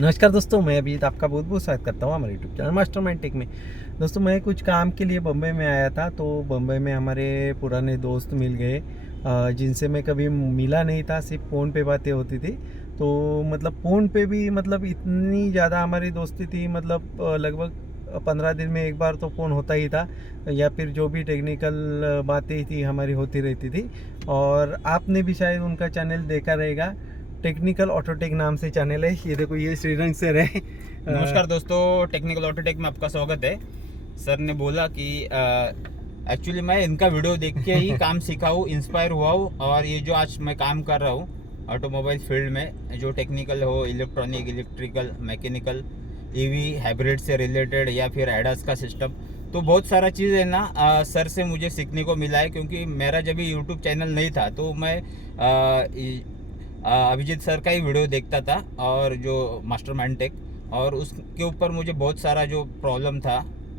नमस्कार दोस्तों, मैं अभी आपका बहुत बहुत स्वागत करता हूँ हमारे यूट्यूब चैनल मास्टरमाइंड टेक में। दोस्तों, मैं कुछ काम के लिए बम्बई में आया था, तो बम्बई में हमारे पुराने दोस्त मिल गए जिनसे मैं कभी मिला नहीं था, सिर्फ फ़ोन पे बातें होती थी। तो मतलब फ़ोन पे भी मतलब इतनी ज़्यादा हमारी दोस्ती थी, मतलब लगभग 15 दिन में एक बार तो फ़ोन होता ही था, या फिर जो भी टेक्निकल बातें थी हमारी होती रहती थी। और आपने भी शायद उनका चैनल देखा रहेगा, टेक्निकल ऑटोटेक नाम से चैनल है। ये देखो, ये श्रीरंग सर है। नमस्कार दोस्तों, टेक्निकल ऑटोटेक में आपका स्वागत है। सर ने बोला कि एक्चुअली मैं इनका वीडियो देख के ही काम सीखा हूँ, इंस्पायर हुआ हूँ। और ये जो आज मैं काम कर रहा हूँ ऑटोमोबाइल फील्ड में, जो टेक्निकल हो, electronic, electrical, mechanical, EV, hybrid से रिलेटेड या फिर एडास का सिस्टम, तो बहुत सारा चीज़ है ना सर से मुझे सीखने को मिला है। क्योंकि मेरा जब भी यूट्यूब चैनल नहीं था तो मैं अभिजीत सर का ही वीडियो देखता था, और जो मास्टरमाइंड टेक, और उसके ऊपर मुझे बहुत सारा जो प्रॉब्लम था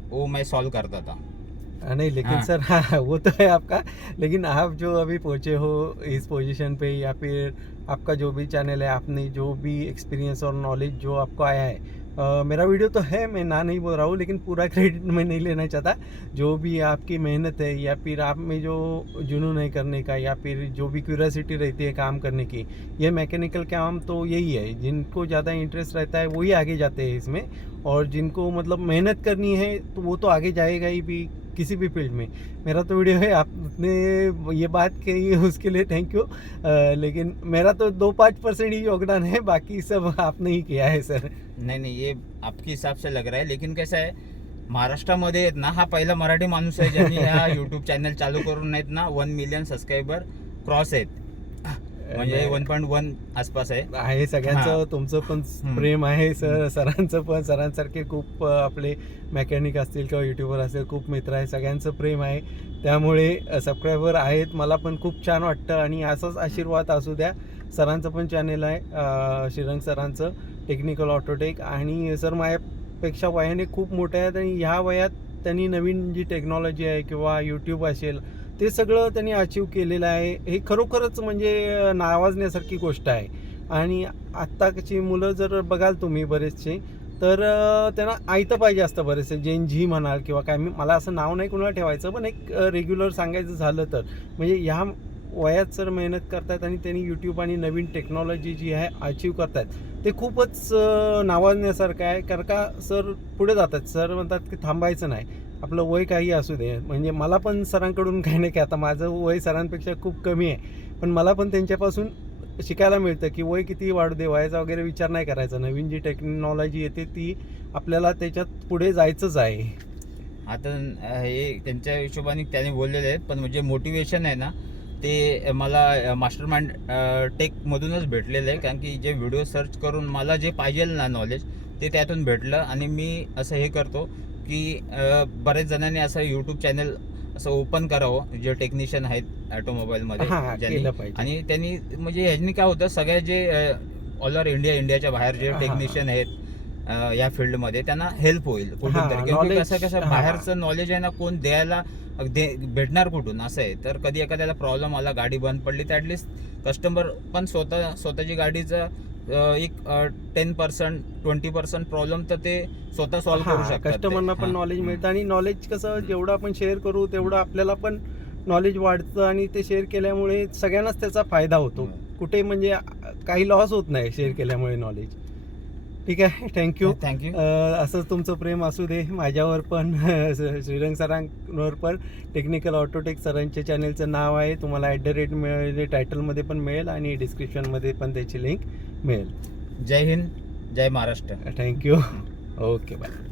वो मैं सॉल्व करता था। नहीं, लेकिन हाँ। सर, हाँ वो तो है आपका। लेकिन आप जो अभी पहुंचे हो इस पोजीशन पे, या फिर आपका जो भी चैनल है, आपने जो भी एक्सपीरियंस और नॉलेज जो आपको आया है, मेरा वीडियो तो है, मैं ना नहीं बोल रहा हूँ, लेकिन पूरा क्रेडिट मैं नहीं लेना चाहता। जो भी आपकी मेहनत है, या फिर आप में जो जुनून है करने का, या फिर जो भी क्यूरियोसिटी रहती है काम करने की, ये मैकेनिकल काम तो यही है। जिनको ज़्यादा इंटरेस्ट रहता है वही आगे जाते हैं इसमें, और जिनको मतलब मेहनत करनी है तो वो तो आगे जाएगा ही भी, किसी भी फील्ड में। मेरा तो वीडियो है, आपने ये बात कही है उसके लिए थैंक यू। लेकिन मेरा तो 2-5% ही योगदान है, बाकी सब आपने ही किया है सर। नहीं नहीं, ये आपके हिसाब से लग रहा है, लेकिन कसं आहे, महाराष्ट्रामध्ये आहेत ना हा पहिला मराठी माणूस आहे ज्यांनी ह्या यूट्यूब चॅनल चालू करून आहेत ना 1 मिलियन सबस्क्रायबर क्रॉस आहेत, म्हणजे 1.1 आसपास आहे. आहे सगळ्यांचं, हां. तुमचं पण हम्म. प्रेम आहे सर, सरांचं पण. सरांसारखे खूप आपले मेकॅनिक असतील किंवा युट्यूबर असेल, खूप मित्र आहे, सगळ्यांचं प्रेम आहे. त्यामुळे सबस्क्रायबर आहेत, मला पण खूप छान वाटतं. आणि असाच आशीर्वाद असू द्या. सरांचं पण चॅनेल आहे, श्रीरंग सरांचं, टेक्निकल ऑटोटेक. आणि सर माझ्यापेक्षा वयाने खूप मोठे आहेत, आणि ह्या वयात त्यांनी नवीन जी टेक्नॉलॉजी आहे किंवा यूट्यूब असेल, ते सगळं त्यांनी अचीव केलेलं आहे. हे खरोखरच म्हणजे नावाजण्यासारखी गोष्ट आहे. आणि आत्ताची मुलं जर बघाल तुम्ही बरेचसे, तर त्यांना ऐकतं पाहिजे असतं बरेचसे. जेन झी म्हणाल किंवा काय, मला असं नाव नाही कोणाला ठेवायचं, पण एक रेग्युलर सांगायचं झालं तर, म्हणजे ह्या वयात सर मेहनत करतात, आणि त्यांनी यूट्यूब आणि नवीन टेक्नॉलॉजी जी आहे अचीव करतात, ते खूपच नावाजण्यासारखं आहे. कारण का सर पुढे जातात. सर म्हणतात की थांबायचं नाही, आपलं वय काही असू दे. म्हणजे मला पण सरांकडून काही नाही, की आता माझं वय सरांपेक्षा खूप कमी आहे, पण मला पण त्यांच्यापासून शिकायला मिळतं की वय किती वाढू दे, वयाचा वगैरे विचार नाही करायचा. नवीन जी टेक्नॉलॉजी येते ती आपल्याला त्याच्यात पुढे जायचंच आहे. आता हे त्यांच्या हिशोबाने त्याने बोललेले आहेत, पण म्हणजे मोटिवेशन आहे ना ते मला मास्टरमाइंड टेकमधूनच भेटलेलं आहे. कारण की जे व्हिडिओ सर्च करून मला जे पाहिजे ना नॉलेज, ते त्यातून भेटलं. आणि मी असं हे करतो की बरेच जणांनी असं यूट्यूब चॅनल असं ओपन करावं, जे टेक्निशियन आहेत ऑटोमोबाईलमध्ये हां, ज्यांनी. केलं पाहिजे. आणि त्यांनी म्हणजे ह्यानी काय होतं, सगळ्या जे ऑल ओव्हर इंडियाच्या बाहेर जे टेक्निशियन आहेत या फील्डमध्ये, त्यांना हेल्प होईल कुठून तरी. क्योंकि नॉलेज. कसं बाहेरचं नॉलेज आहे ना, कोण द्यायला भेटणार कुठून असं आहे. तर कधी एखाद्याला प्रॉब्लेम आला, गाडी बंद पडली, तर ॲटलिस्ट कस्टमर पण स्वतःची गाडीचं एक 10% 20% प्रॉब्लेम तर ते स्वतः सॉल्व्ह करू शकतात. कस्टमरना पण नॉलेज मिळतं. आणि नॉलेज कसं जेवढं आपण शेअर करू तेवढं आपल्याला पण नॉलेज वाढतं, आणि ते शेअर केल्यामुळे सगळ्यांनाच त्याचा फायदा होतो. कुठे म्हणजे काही लॉस होत नाही शेअर केल्यामुळे नॉलेज. ठीक आहे, थँक्यू. थँक्यू. असंच तुमचं प्रेम असू दे माझ्यावर पण. श्रीरंग सरांवर पण. टेक्निकल ऑटोटेक सरांच्या चॅनलचं नाव आहे, तुम्हाला @ मिळेल, टायटलमध्ये पण मिळेल, आणि डिस्क्रिप्शनमध्ये पण त्याची लिंक मिळेल. जय हिंद, जय महाराष्ट्र. थँक्यू. Okay, bye.